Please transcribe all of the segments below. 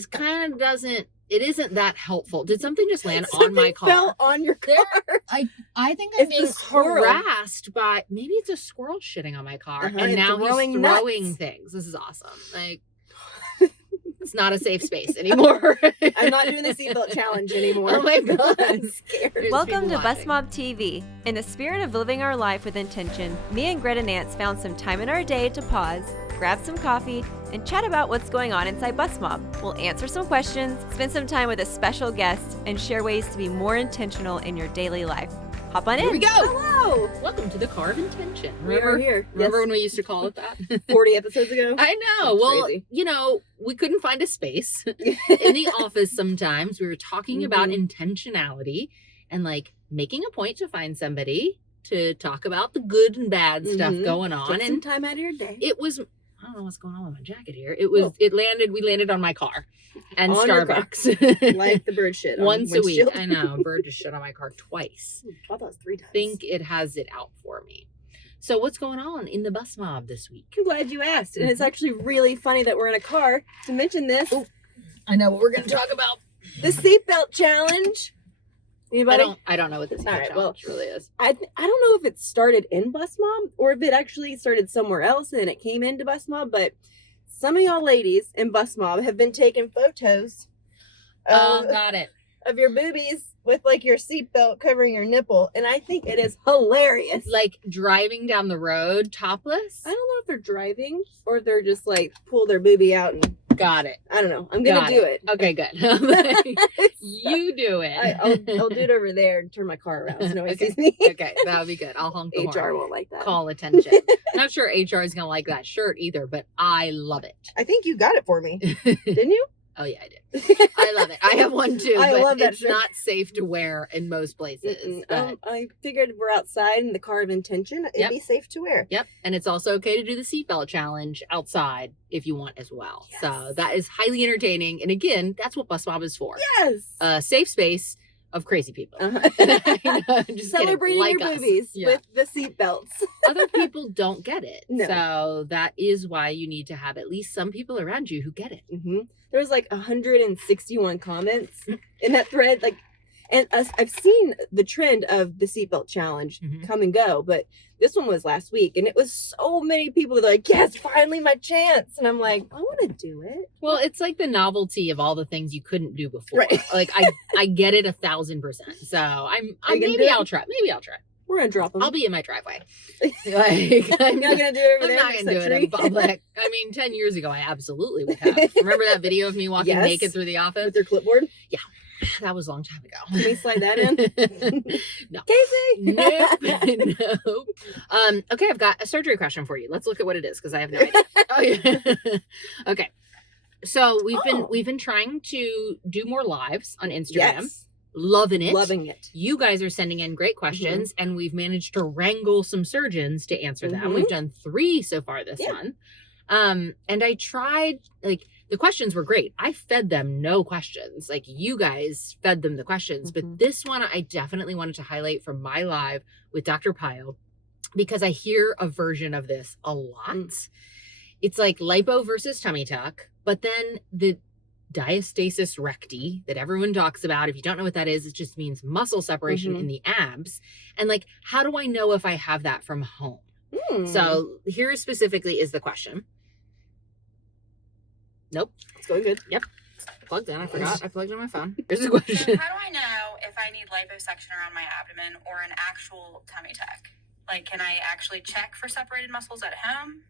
is kind of doesn't. It isn't that helpful. Did something just land on my car? Fell on your car. I think I'm It's being harassed by, maybe it's a squirrel shitting on my car, and now he's throwing nuts. things. This is awesome. Like, it's not a safe space anymore. I'm not doing the seatbelt challenge anymore. Oh my God. I'm scared. Welcome to BustmobTV. In the spirit of living our life with intention, me and Gretta Nance found some time in our day to pause, grab some coffee, and chat about what's going on inside Bustmob. We'll answer some questions, spend some time with a special guest, and share ways to be more intentional in your daily life. Hop on in. Here we go. Hello. Welcome to the Car of Intention. We are here. Remember when we used to call it that? 40 episodes ago. I know. That's Well, crazy. you know, we couldn't find a space in the office sometimes. We were talking about intentionality and like making a point to find somebody to talk about the good and bad stuff going on. Get some time out of your day. It was, I don't know what's going on with my jacket here. We landed on my car and On your car. Starbucks. Like the bird shit. on Once a week. windshield. I know. A bird just shit on my car twice. I thought that was 3 times. I think it has it out for me. So what's going on in the bus mob this week? I'm glad you asked. And it's actually really funny that we're in a car to mention this. Ooh. I know what we're going to talk about. The seatbelt challenge. Anybody? I don't know what this challenge really is. I don't know if it started in Bustmob or if it actually started somewhere else and it came into Bustmob, but some of y'all ladies in Bustmob have been taking photos Got it. of your boobies with like your seatbelt covering your nipple, and I think it is hilarious. Like driving down the road topless? I don't know if they're driving or if they're just like pull their boobie out and Got it. I don't know. I'm gonna do it. Okay, good. You do it. I'll do it over there and turn my car around so nobody Okay. sees me. Okay, that would be good. I'll honk the HR horn. won't like that. Call attention. Not sure HR is going to like that shirt either, but I love it. I think you got it for me. Didn't you? Oh, yeah, I did. I love it. I have one too, I but love that it's shirt. not safe to wear in most places. But, I figured we're outside in the car of intention. It'd be safe to wear. yep. And it's also okay to do the seatbelt challenge outside if you want as well. Yes. So that is highly entertaining. And again, that's what Bustmob is for. Yes. A safe space of crazy people. Just Celebrating kidding, your like us. boobies Yeah. with the seatbelts. Other people don't get it. No. So that is why you need to have at least some people around you who get it. There was like 161 comments in that thread. Like, and I've seen the trend of the seatbelt challenge come and go, but this one was last week, and it was so many people that are like, "Yes, finally my chance!" And I'm like, I want to do it. Well, it's like the novelty of all the things you couldn't do before. Right. Like I get it 1,000%. So I'm Are you gonna do maybe it? I'll try. Maybe I'll try. We're gonna drop them. I'll be in my driveway. Like I'm not gonna do it over I'm there. not next gonna to do that it in tree. public. I mean, 10 years ago, I absolutely would have. Remember that video of me walking Yes. naked through the office? With your clipboard. That was a long time ago. Can we slide that in? No. Casey. Nope. Okay, I've got a surgery question for you. Let's look at what it is because I have no idea. Oh, yeah. Okay. So we've been trying to do more lives on Instagram. Yes. Loving it. Loving it. You guys are sending in great questions, and we've managed to wrangle some surgeons to answer them. We've done 3 so far this month. And I tried, like, the questions were great. I fed them no questions. Like, you guys fed them the questions. But this one, I definitely wanted to highlight from my live with Dr. Pyle because I hear a version of this a lot. It's like lipo versus tummy tuck, but then the diastasis recti that everyone talks about. If you don't know what that is, it just means muscle separation in the abs. And like, how do I know if I have that from home? So here specifically is the question. Nope. It's going good. Yep. Plugged in. I forgot. I plugged in my phone. Here's the question. How do I know if I need liposuction around my abdomen or an actual tummy tuck? Like, can I actually check for separated muscles at home?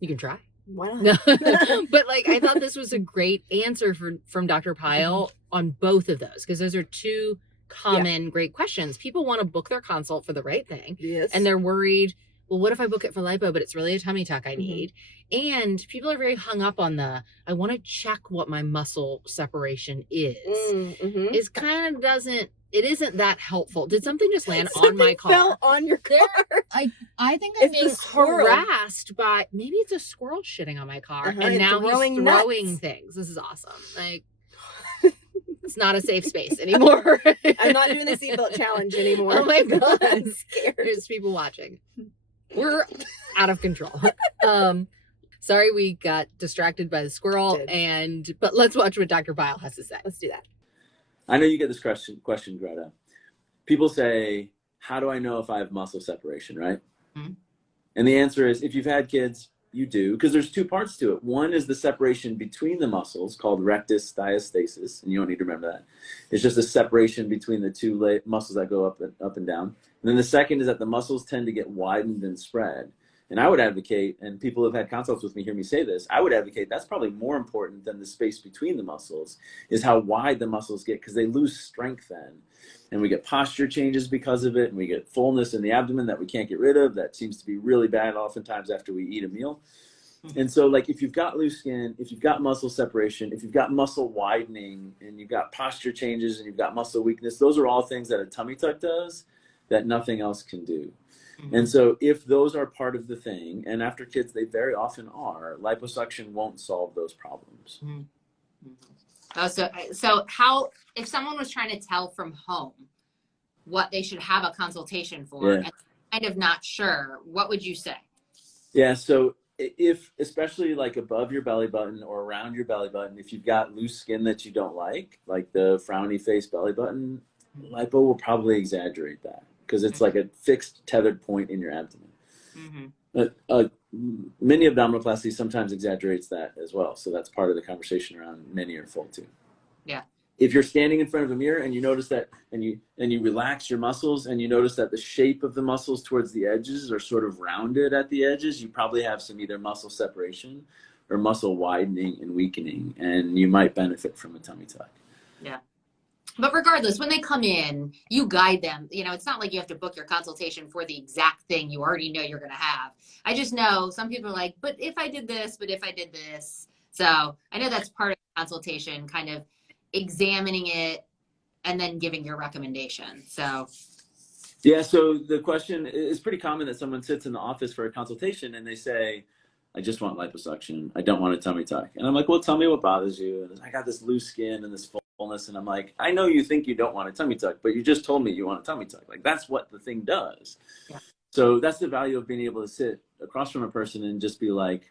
You can try. Why not? No. But like, I thought this was a great answer from Dr. Pyle on both of those because those are 2 common great questions. People want to book their consult for the right thing. Yes. And they're worried, well, what if I book it for lipo, but it's really a tummy tuck I need? And people are very hung up on I want to check what my muscle separation is. Is kind of it isn't that helpful. Did something just land on my car? Fell on your car. I think I'm It's being the squirrel. harassed by, maybe it's a squirrel shitting on my car, and It's now he's throwing throwing nuts. things. This is awesome. Like, it's not a safe space anymore. I'm not doing the seatbelt challenge anymore. Oh my God. I'm scared. There's people watching. We're out of control. Sorry we got distracted by the squirrel, but let's watch what Dr. Pyle has to say. Let's do that. I know you get this question, Greta. People say, how do I know if I have muscle separation, right? Mm-hmm. And the answer is, if you've had kids, you do, because there's two parts to it. One is the separation between the muscles called rectus diastasis, and you don't need to remember that. It's just a separation between the two muscles that go up and down. And then the second is that the muscles tend to get widened and spread. And I would advocate, and people who have had consults with me hear me say this, I would advocate that's probably more important than the space between the muscles, is how wide the muscles get, because they lose strength then. And we get posture changes because of it, and we get fullness in the abdomen that we can't get rid of. That seems to be really bad oftentimes after we eat a meal. And so, like, if you've got loose skin, if you've got muscle separation, if you've got muscle widening, and you've got posture changes, and you've got muscle weakness, those are all things that a tummy tuck does that nothing else can do. And so if those are part of the thing, and after kids they very often are, liposuction won't solve those problems. Oh, so how, if someone was trying to tell from home what they should have a consultation for, and kind of not sure, what would you say? Yeah, so if, especially like above your belly button or around your belly button, if you've got loose skin that you don't like the frowny face belly button, lipo will probably exaggerate that, because it's like a fixed tethered point in your abdomen. Mini abdominoplasty sometimes exaggerates that as well. So that's part of the conversation around mini or full too. Yeah. If you're standing in front of a mirror and you notice that, and you relax your muscles and you notice that the shape of the muscles towards the edges are sort of rounded at the edges, you probably have some either muscle separation or muscle widening and weakening, and you might benefit from a tummy tuck. Yeah. But regardless, when they come in, you guide them. You know, it's not like you have to book your consultation for the exact thing you already know you're going to have. I just know some people are like, but if I did this, but if I did this. So I know that's part of the consultation, kind of examining it and then giving your recommendation. So. Yeah, so the question is pretty common that someone sits in the office for a consultation and they say, I just want liposuction. I don't want a tummy tuck. And I'm like, well, tell me what bothers you. And I got this loose skin and this fullness. And I'm like, I know you think you don't want a tummy tuck, but you just told me you want a tummy tuck. Like, that's what the thing does. Yeah. So that's the value of being able to sit across from a person and just be like,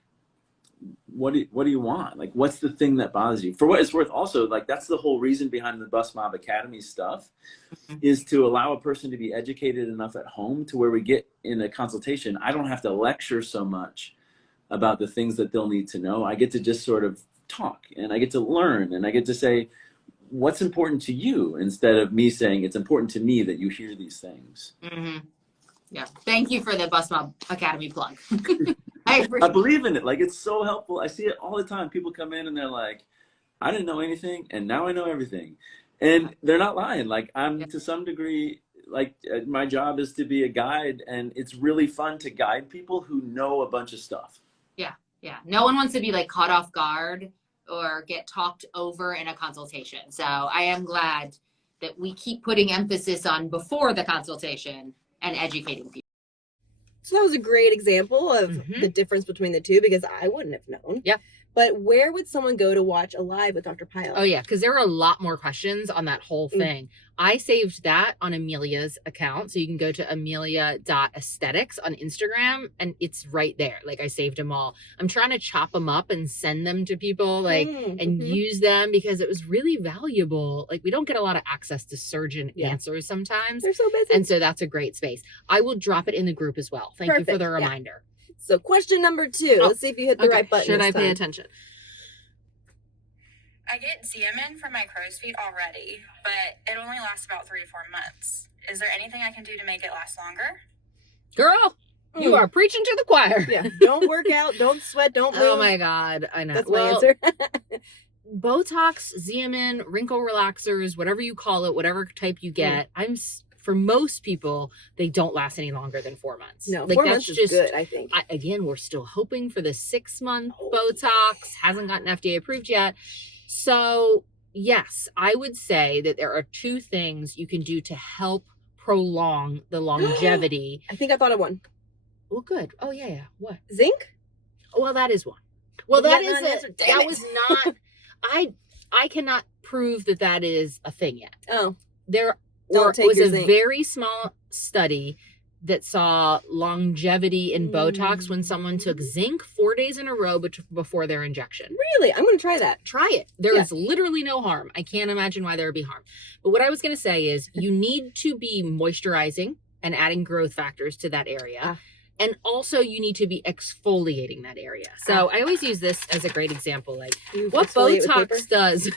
what do you want? Like, what's the thing that bothers you? For what it's worth, also, like, that's the whole reason behind the Bustmob Academy stuff, is to allow a person to be educated enough at home to where we get in a consultation, I don't have to lecture so much about the things that they'll need to know. I get to just sort of talk, and I get to learn, and I get to say, what's important to you, instead of me saying it's important to me that you hear these things. Yeah. Thank you for the Bustmob Academy plug. I believe in it. Like, it's so helpful. I see it all the time. People come in and they're like, I didn't know anything, and now I know everything. And they're not lying. Like, I'm to some degree, like, my job is to be a guide, and it's really fun to guide people who know a bunch of stuff. Yeah. Yeah. No one wants to be like caught off guard or get talked over in a consultation. So I am glad that we keep putting emphasis on before the consultation and educating people. So that was a great example of the difference between the two, because I wouldn't have known. Yeah. But where would someone go to watch a live with Dr. Pyle? Oh, yeah, because there are a lot more questions on that whole thing. I saved that on Amelia's account. So you can go to amelia.aesthetics on Instagram, and it's right there. Like, I saved them all. I'm trying to chop them up and send them to people, like, and use them, because it was really valuable. Like, we don't get a lot of access to surgeon answers sometimes. They're so busy. And so that's a great space. I will drop it in the group as well. Thank you for the reminder. So question number 2. Let's see if you hit the right button. Should I pay attention? I get Xeomin for my crow's feet already, but it only lasts about 3 to 4 months. Is there anything I can do to make it last longer? Girl, you are preaching to the choir. Yeah. Don't work out, don't sweat, don't move. Oh my God. I know. That's my answer. Botox, Xeomin, wrinkle relaxers, whatever you call it, whatever type you get, for most people, they don't last any longer than 4 months. No, like, 4 months is good, I think. Again, we're still hoping for the 6-month Botox. Hasn't gotten FDA approved yet. So, yes, I would say that there are 2 things you can do to help prolong the longevity. I think I thought of one. Well, good. Oh, yeah. What? Zinc? Well, that is one. Well, that was not... I cannot prove that is a thing yet. Oh. There was a very small study that saw longevity in Botox when someone took zinc 4 days in a row before their injection. Really? I'm going to try that. Try it. There is literally no harm. I can't imagine why there would be harm. But what I was going to say is you need to be moisturizing and adding growth factors to that area. And also you need to be exfoliating that area. So I always use this as a great example. Like what Botox does,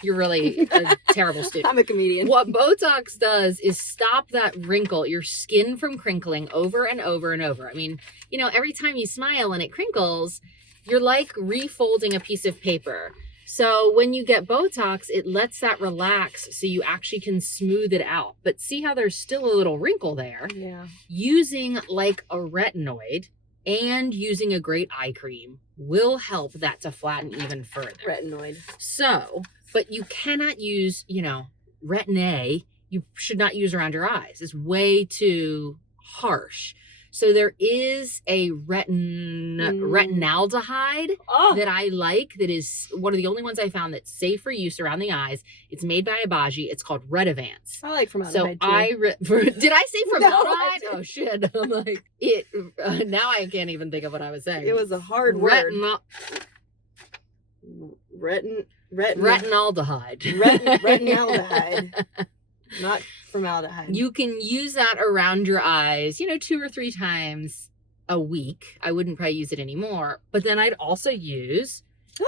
you're really a terrible student. I'm a comedian. What Botox does is stop that wrinkle, your skin from crinkling over and over and over. I mean, you know, every time you smile and it crinkles, you're like refolding a piece of paper. So when you get Botox, it lets that relax so you actually can smooth it out. But see how there's still a little wrinkle there? Yeah. Using like a retinoid and using a great eye cream will help that to flatten even further. Retinoid. So, but you cannot use, you know, Retin-A. You should not use around your eyes. It's way too harsh. So there is a retinaldehyde that I like, that is one of the only ones I found that's safe for use around the eyes. It's made by Abaji. It's called Retivance. I like formaldehyde. So did I say formaldehyde? No, oh shit! I'm like it. Now I can't even think of what I was saying. It was a hard word. Retinaldehyde. Retinaldehyde. Not formaldehyde. You can use that around your eyes, you know, 2 or 3 times a week. I wouldn't probably use it anymore. But then I'd also use,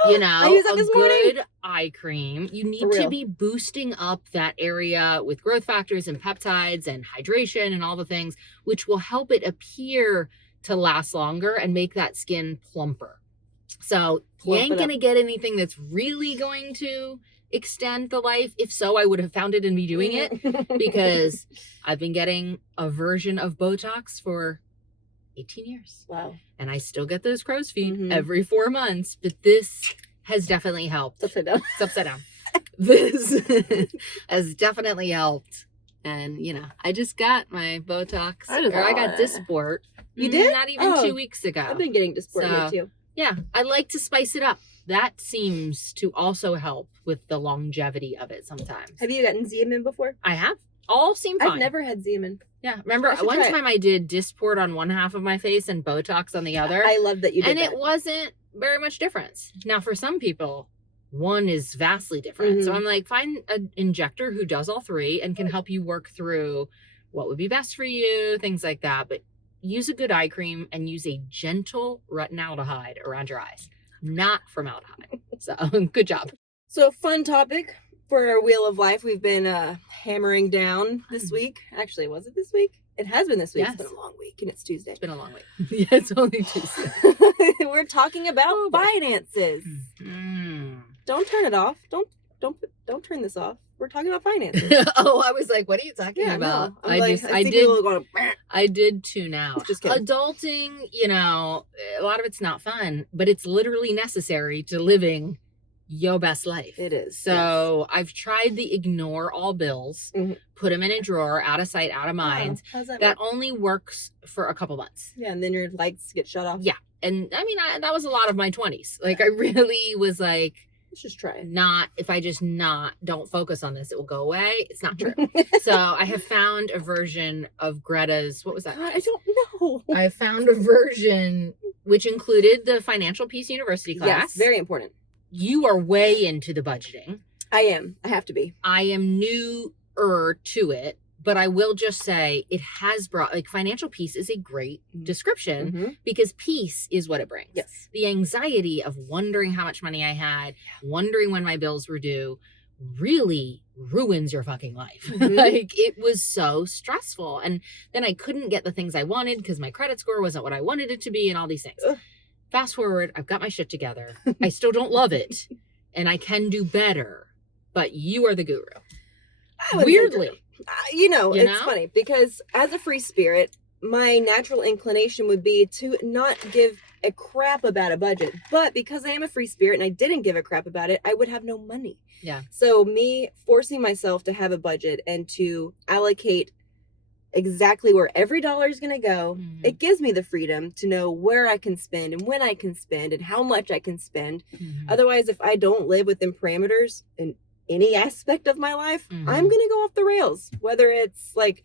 you know, I used that this morning. Good eye cream. You need to be boosting up that area with growth factors and peptides and hydration and all the things, which will help it appear to last longer and make that skin plumper. So you ain't going to get anything that's really going to extend the life. If so, I would have found it in me doing it, because I've been getting a version of Botox for 18 years. Wow. And I still get those crow's feet every 4 months, but this has definitely helped. It's upside down. It's upside down. This has definitely helped. And, you know, I just got my Botox, I got Dysport. You did? Not even 2 weeks ago. I've been getting Dysport here too. Yeah, I like to spice it up. That seems to also help with the longevity of it sometimes. Have you gotten Xeomin before? I have. All seem fine. I've never had Xeomin. Yeah, remember one time I did Dysport on one half of my face and Botox on the other. I love that you did that. And it wasn't very much difference. Now, for some people, one is vastly different. So I'm like, find an injector who does all 3 and can help you work through what would be best for you, things like that. But use a good eye cream and use a gentle retinaldehyde around your eyes, not formaldehyde. So good job. So fun topic for our Wheel of Life. We've been hammering down this week. Actually, was it this week? It has been this week. Yes. It's been a long week and it's Tuesday. It's been a long week. Yeah, it's only Tuesday. We're talking about finances. Don't turn it off. Don't turn this off. We're talking about finances. Oh, I was like, what are you talking about? No. I did tune out. Just kidding. Adulting, you know, a lot of it's not fun, but it's literally necessary to living your best life. It is. So I've tried the ignore all bills, put them in a drawer, out of sight, out of mind. How's that work? work? Only works for a couple months. Yeah, and then your lights get shut off. Yeah. And I mean, that was a lot of my 20s. Like, I really was like, let's just try it. If I just don't focus on this, it will go away. It's not true. So I have found a version of Gretta's, what was that? God, I don't know. I have found a version which included the Financial Peace University class. Yes, very important. You are way into the budgeting. I am. I have to be. I am newer to it, but I will just say it has brought, like, financial peace is a great description because peace is what it brings. Yes. The anxiety of wondering how much money I had, wondering when my bills were due, really ruins your fucking life. Like, it was so stressful. And then I couldn't get the things I wanted because my credit score wasn't what I wanted it to be and all these things. Fast forward, I've got my shit together. I still don't love it and I can do better, but you are the guru. Weirdly. It's funny because as a free spirit, my natural inclination would be to not give a crap about a budget. But because I am a free spirit and I didn't give a crap about it, I would have no money. Yeah. So me forcing myself to have a budget and to allocate exactly where every dollar is going to go, it gives me the freedom to know where I can spend and when I can spend and how much I can spend. Otherwise, if I don't live within parameters in any aspect of my life, I'm going to go off the rails, whether it's like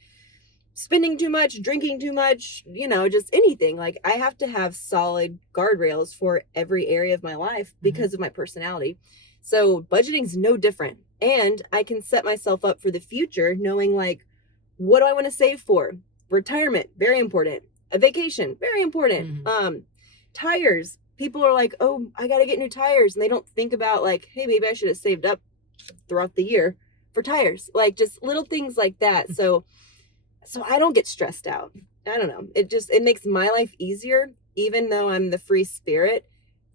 spending too much, drinking too much, just anything. Like, I have to have solid guardrails for every area of my life because of my personality. So budgeting's no different. And I can set myself up for the future knowing, like, what do I want to save for? Retirement, very important. A vacation, very important. Tires. People are like, oh, I got to get new tires. And they don't think about, like, hey, maybe I should have saved up throughout the year for tires. Like, just little things like that. So I don't get stressed out. I don't know. It makes my life easier, even though I'm the free spirit.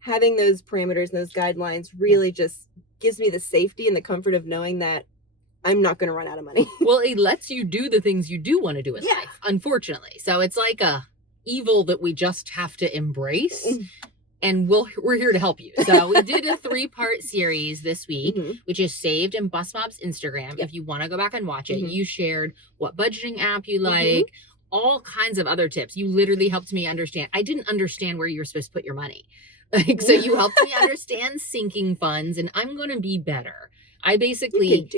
Having those parameters and those guidelines really just gives me the safety and the comfort of knowing that I'm not going to run out of money. Well, it lets you do the things you do want to do in life, unfortunately. So it's like a evil that we just have to embrace. And we're here to help you. So we did a 3-part series this week, which is saved in Bustmob's Instagram. If you want to go back and watch it, you shared what budgeting app you like, all kinds of other tips. You literally helped me understand. I didn't understand where you were supposed to put your money. So you helped me understand sinking funds, and I'm going to be better. I basically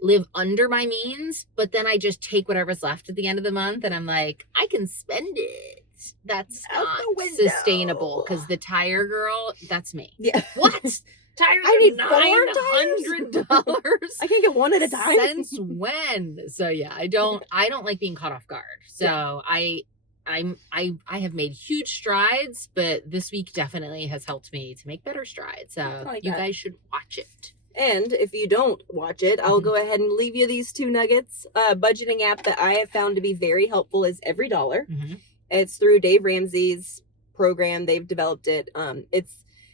live under my means, but then I just take whatever's left at the end of the month, and I'm like, I can spend it. That's not sustainable, because the tire girl, that's me. Yeah. What? Tires I need $900. I can't get one at a time. Since when? So yeah, I don't like being caught off guard. So I have made huge strides, but this week definitely has helped me to make better strides. So you guys should watch it. And if you don't watch it, I'll go ahead and leave you these 2 nuggets. Budgeting app that I have found to be very helpful is Every Dollar. It's through Dave Ramsey's program. They've developed it.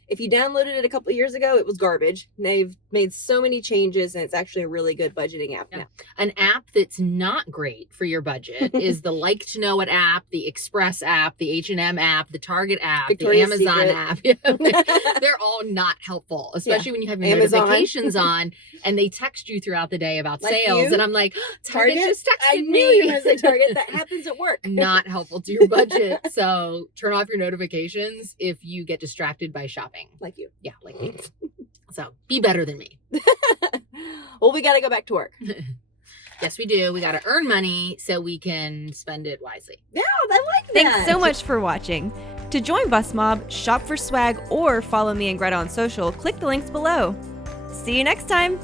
If you downloaded it a couple of years ago, it was garbage. They've made so many changes, and it's actually a really good budgeting app now. An app that's not great for your budget is the Like to Know It app, the Express app, the H&M app, the Target app, Victoria's the Amazon Secret. app. They're all not helpful, especially when you have your notifications on and they text you throughout the day about sales. And I'm like, Target just texted me. I knew you were going to say Target. That happens at work. Not helpful to your budget. So turn off your notifications if you get distracted by shopping. Like you. Yeah, like me. So be better than me. Well, we got to go back to work. Yes, we do. We got to earn money so we can spend it wisely. Yeah, I like that. Thanks so much for watching. To join Bustmob, shop for swag, or follow me and Gretta on social, click the links below. See you next time.